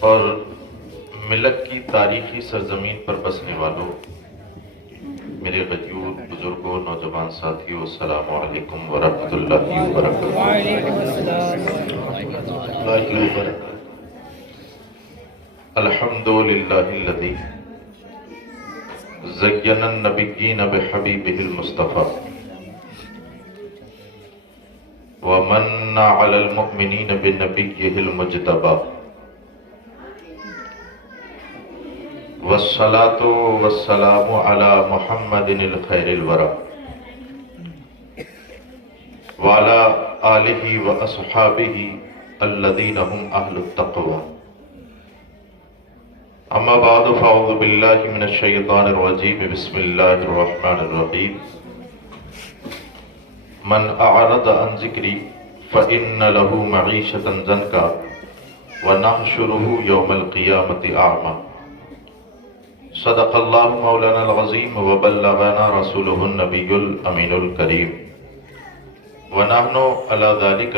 اور ملت کی تاریخی سرزمین پر بسنے والوں، میرے غیور بزرگوں، نوجوان ساتھیوں، السلام علیکم ورحمۃ اللہ وبرکاتہ۔ الحمد للہ الذی زین النبیین بحبیبہ المصطفیٰ ومن علی المؤمنین بنبیہ المجتبیٰ والصلاة والسلام علی محمد الخیر الورى وعلى آلہ واصحابہ الذین هم اہل التقوى۔ اما بعد فاعوذ باللہ من الشیطان الرجیم، بسم اللہ الرحمن الرحیم۔ من اعرض عن ذکری فإن له معیشة ضنکا ونحشره یوم القیامة اعمی۔ صدق اللہ مولانا العظیم وبلغنا رسوله النبی الامین الکریم، ونحن علی ذلک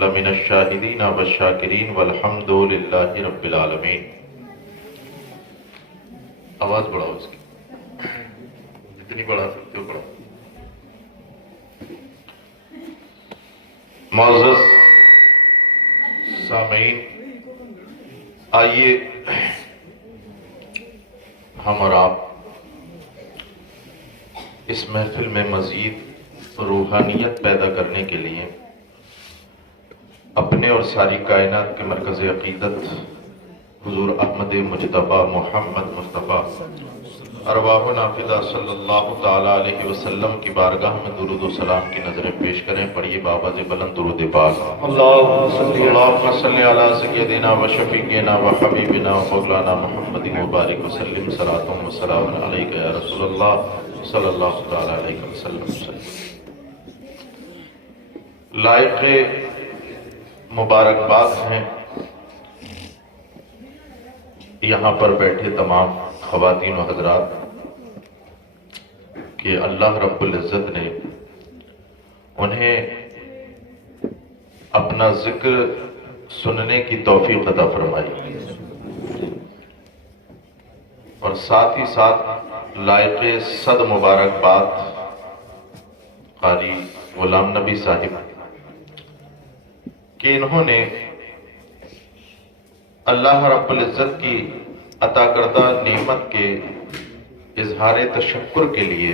لمن الشاہدین والشاکرین والحمد للہ رب العالمین۔ آواز بڑھاؤ اس کی، جتنی بڑھا سکتے ہو بڑھاؤ۔ معزز سامعین، آئیے ہم اور آپ اس محفل میں مزید روحانیت پیدا کرنے کے لیے اپنے اور ساری کائنات کے مرکز عقیدت حضور احمد مجتبیٰ محمد مصطفیٰ ارواح نافذہ صلی اللہ تعالیٰ علیہ وسلم کی بارگاہ میں درود و سلام کی نظریں پیش کریں۔ پڑھیے بآواز بلند درود پاک۔ اللہم صلی علی سیدنا و شفیعنا و حبیبنا و مولانا محمد مبارک وسلم، صلاۃ و سلام علیک یا رسول اللہ صلی اللہ تعالیٰ علیہ وسلم۔ لائق مبارکباد ہیں یہاں پر بیٹھے تمام خواتین و حضرات کہ اللہ رب العزت نے انہیں اپنا ذکر سننے کی توفیق عطا فرمائی، اور ساتھ ہی ساتھ لائق صد مبارکباد قاری غلام نبی صاحب کہ انہوں نے اللہ رب العزت کی عطا کردہ نعمت کے اظہار تشکر کے لیے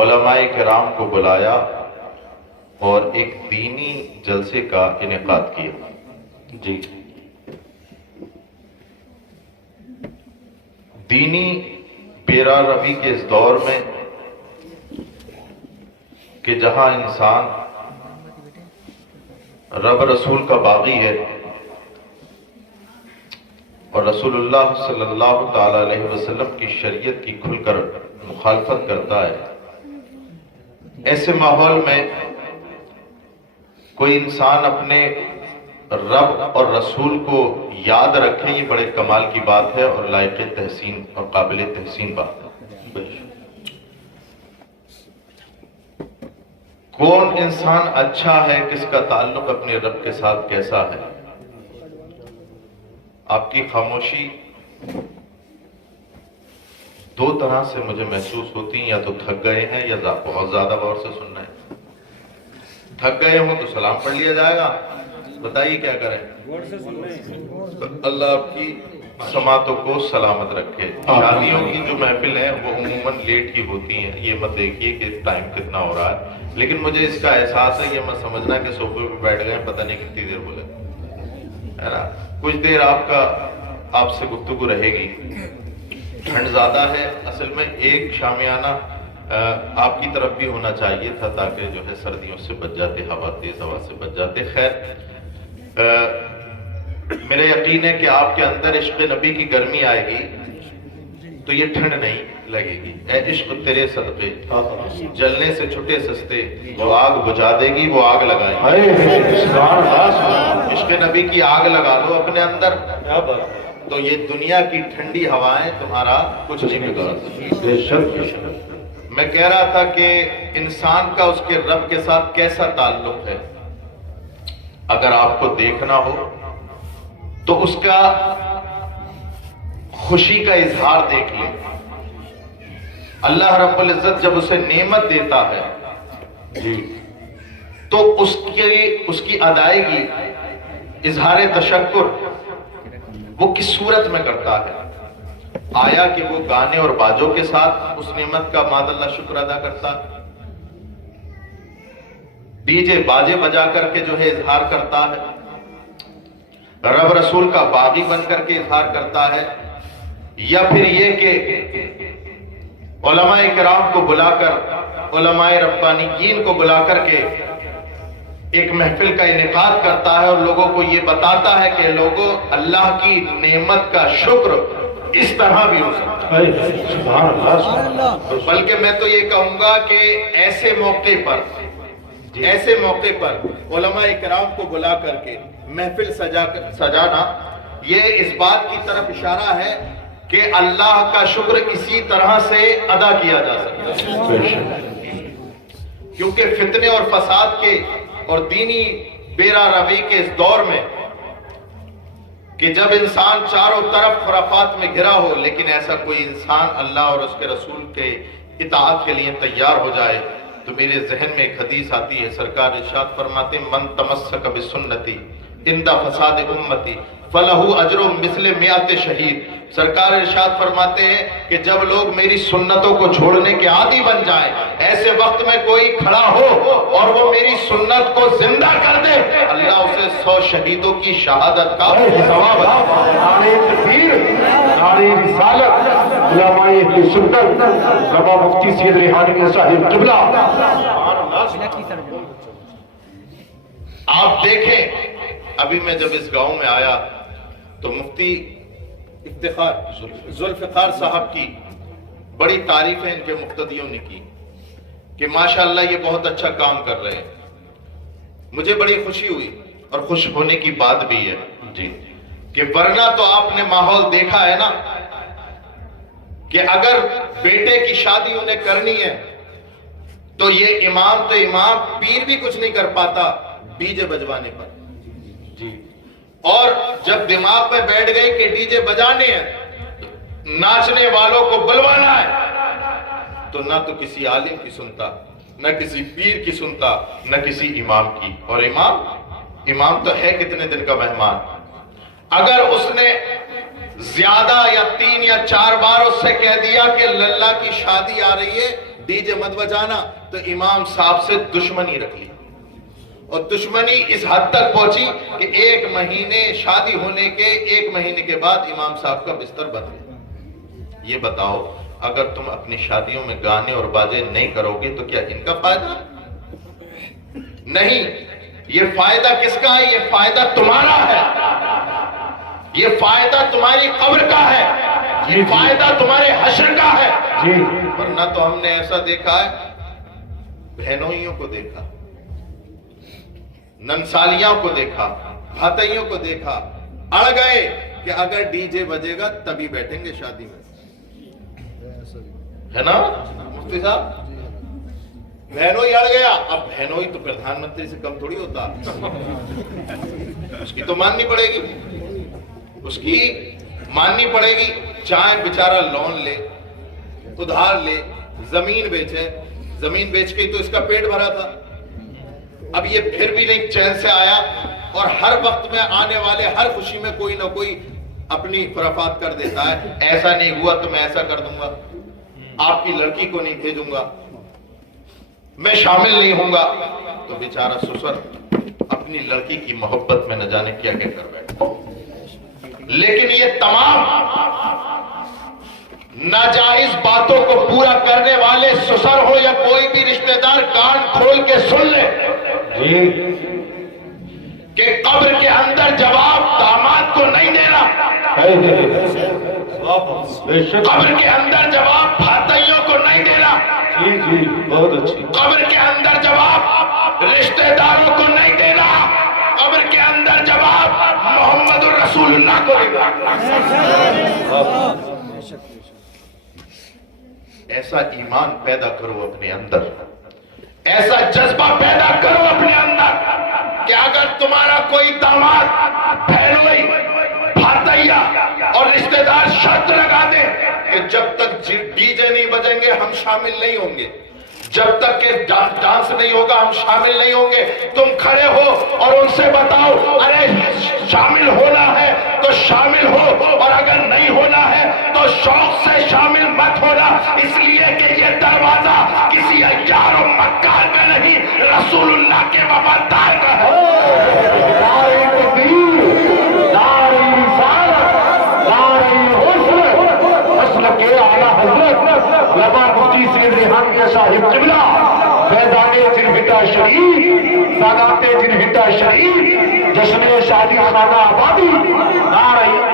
علماء کرام کو بلایا اور ایک دینی جلسے کا انعقاد کیا۔ جی، دینی پیرا روی کے اس دور میں کہ جہاں انسان رب رسول کا باغی ہے اور رسول اللہ صلی اللہ تعالیٰ علیہ وسلم کی شریعت کی کھل کر مخالفت کرتا ہے، ایسے ماحول میں کوئی انسان اپنے رب اور رسول کو یاد رکھے، یہ بڑے کمال کی بات ہے اور لائق تحسین اور قابل تحسین بات ہے۔ کون انسان اچھا ہے، کس کا تعلق اپنے رب کے ساتھ کیسا ہے؟ آپ کی خاموشی دو طرح سے مجھے محسوس ہوتی ہیں، یا تو تھک گئے ہیں یا بہت زیادہ غور سے سننا ہے۔ تھک گئے ہوں تو سلام پڑھ لیا جائے گا، بتائیے کیا کریں؟ اللہ آپ کی سماعتوں کو سلامت رکھے۔ شادیوں کی جو محفل ہیں وہ عموماً لیٹ ہی ہوتی ہیں، یہ مت دیکھیے کہ ٹائم کتنا ہو رہا ہے، لیکن مجھے اس کا احساس ہے، یہ مت سمجھنا کہ صوفے پہ بیٹھ گئے پتہ نہیں کتنی دیر بولے، ہے نا؟ کچھ دیر آپ سے گفتگو رہے گی۔ ٹھنڈ زیادہ ہے، اصل میں ایک شامیانہ آپ کی طرف بھی ہونا چاہیے تھا تاکہ جو ہے سردیوں سے بچ جاتے، تیز ہوا سے بچ جاتے۔ خیر، میرا یقین ہے کہ آپ کے اندر عشق نبی کی گرمی آئے گی تو یہ ٹھنڈ نہیں لگے گی۔ اے عشق تیرے صدقے جلنے سے چھٹے سستے، جو آگ بجھا دے گی وہ آگ لگائے گی۔ عشق نبی کی آگ لگا لو اپنے اندر تو یہ دنیا کی ٹھنڈی ہوائیں تمہارا کچھ نہیں بگاڑ سکتی۔ میں کہہ رہا تھا کہ انسان کا اس کے رب کے ساتھ کیسا تعلق ہے۔ اگر آپ کو دیکھنا ہو تو اس کا خوشی کا اظہار دیکھ لیں. اللہ رب العزت جب اسے نعمت دیتا ہے جی تو اس کی ادائیگی اظہار تشکر وہ کس صورت میں کرتا ہے؟ آیا کہ وہ گانے اور باجوں کے ساتھ اس نعمت کا ماد اللہ شکر ادا کرتا ہے؟ ڈی جے باجے بجا کر کے جو ہے اظہار کرتا ہے؟ رب رسول کا باغی بن کر کے اظہار کرتا ہے؟ یا پھر یہ کہ علماء کرام کو بلا کر، علماء ربانیین کو بلا کر کے ایک محفل کا انعقاد کرتا ہے اور لوگوں کو یہ بتاتا ہے کہ لوگوں اللہ کی نعمت کا شکر اس طرح بھی ہو سکتا ہے. بلکہ میں تو یہ کہوں گا کہ ایسے موقع پر علماء کرام کو بلا کر کے محفل سجانا یہ اس بات کی طرف اشارہ ہے کہ اللہ کا شکر اسی طرح سے ادا کیا جا سکتا ہے. کیونکہ فتنے اور فساد کے اور دینی بیرا روی کے اس دور میں کہ جب انسان چاروں طرف خرافات میں گھرا ہو لیکن ایسا کوئی انسان اللہ اور اس کے رسول کے اطاعت کے لیے تیار ہو جائے، تو میرے ذہن میں ایک حدیث آتی ہے. سرکار ارشاد فرماتے ہیں من تمسک بسنتی عند فساد امتی فلہ اجر مثل مئات شہید. سرکار ارشاد فرماتے ہیں کہ جب لوگ میری سنتوں کو چھوڑنے کے عادی بن جائیں، ایسے وقت میں کوئی کھڑا ہو اور وہ میری سنت کو زندہ کر دے، اللہ اسے 100 شہیدوں کی شہادت کا ثواب عطا فرمائے. نعرہ تکبیر، نعرہ رسالت، علماء اہل سنت، بابا مفتی سید ریحانی صاحب قبلہ. آپ دیکھیں ابھی میں جب اس گاؤں میں آیا تو مفتی افتخار ذوالفقار صاحب کی بڑی تعریفیں ان کے مقتدیوں نے کی کہ ماشاءاللہ یہ بہت اچھا کام کر رہے ہیں. مجھے بڑی خوشی ہوئی اور خوش ہونے کی بات بھی ہے جی کہ ورنہ تو آپ نے ماحول دیکھا ہے نا کہ اگر بیٹے کی شادی انہیں کرنی ہے تو یہ امام تو امام پیر بھی کچھ نہیں کر پاتا ڈی جے بجوانے پر جی. اور جب دماغ میں بیٹھ گئی کہ ڈی جے بجانے ہیں، ناچنے والوں کو بلوانا ہے، تو نہ تو کسی عالم کی سنتا، نہ کسی پیر کی سنتا، نہ کسی امام کی. اور امام تو ہے کتنے دن کا مہمان. اگر اس نے زیادہ یا 3 یا 4 بار اس سے کہہ دیا کہ للہ کی شادی آ رہی ہے ڈی جے مت بجانا، تو امام صاحب سے دشمنی رکھ لی. اور دشمنی اس حد تک پہنچی کہ 1 مہینے شادی ہونے کے 1 مہینے کے بعد امام صاحب کا بستر بند گیا. یہ بتاؤ اگر تم اپنی شادیوں میں گانے اور باجے نہیں کرو گے تو کیا ان کا فائدہ نہیں؟ یہ فائدہ کس کا ہے؟ یہ فائدہ تمہارا ہے، یہ فائدہ تمہاری قبر کا ہے، یہ فائدہ تمہارے حشر کا ہے. ورنہ تو ہم نے ایسا دیکھا ہے، بہنوئیوں کو دیکھا، ننسالیاں کو دیکھا، بھاتائیوں کو دیکھا، اڑ گئے کہ اگر ڈی جے بجے گا تبھی بیٹھیں گے شادی میں، ہے نا مفتی صاحب؟ بہنوئی اڑ گیا. اب بہنوئی تو پردھان منتری سے کم تھوڑی ہوتا، اس کی تو ماننی پڑے گی، اس کی ماننی پڑے گی. چاہے بیچارہ لون لے، ادھار لے، زمین بیچے، زمین بیچ کے ہی تو اس کا پیٹ بھرا تھا. اب یہ پھر بھی نہیں چین سے آیا اور ہر وقت میں آنے والے ہر خوشی میں کوئی نہ کوئی اپنی خرافات کر دیتا ہے. ایسا نہیں ہوا تو میں ایسا کر دوں گا، آپ کی لڑکی کو نہیں بھیجوں گا، میں شامل نہیں ہوں گا. تو بیچارہ سسر اپنی لڑکی کی محبت میں نہ جانے کیا کیا کر بیٹھا. لیکن یہ تمام ناجائز باتوں کو پورا کرنے والے سسر ہو یا کوئی بھی رشتہ دار کان کھول کے سن لے کہ قبر کے اندر جواب داماد کو نہیں دینا، قبر کے اندر جواب بھاتائیوں کو نہیں دینا، بہت اچھی. قبر کے اندر جواب رشتہ داروں کو نہیں دینا، قبر کے اندر جواب محمد الرسول اللہ کو دینا. ایسا ایمان پیدا کرو اپنے اندر، ایسا جذبہ پیدا کرو اپنے اندر کہ اگر تمہارا کوئی داماد بہنوئی کہ جب تک ڈی جے نہیں بجیں گے ہم شامل نہیں ہوں گے، جب تک کہ ڈانس نہیں ہوگا ہم شامل نہیں ہوں گے۔ تم کھڑے ہو اور ان سے بتاؤ ارے شامل ہونا ہے تو شامل ہو، اور اگر نہیں ہونا ہے تو شوق سے شامل مت ہونا، اس لیے کہ یہ دروازہ کسی عیار و مکار کا نہیں، رسول اللہ کے وفادار کا ہے۔ نعرہ تکبیر، نعرہ رسالت، نعرہ حسن، مسلک اعلیٰ حضرت علامہ مفتی سید ریحانیہ صاحب قبلہ، فیضان جنہٹا شریف، سادات جنہٹا شریف، جشن شادی خانہ آبادی، نعرہ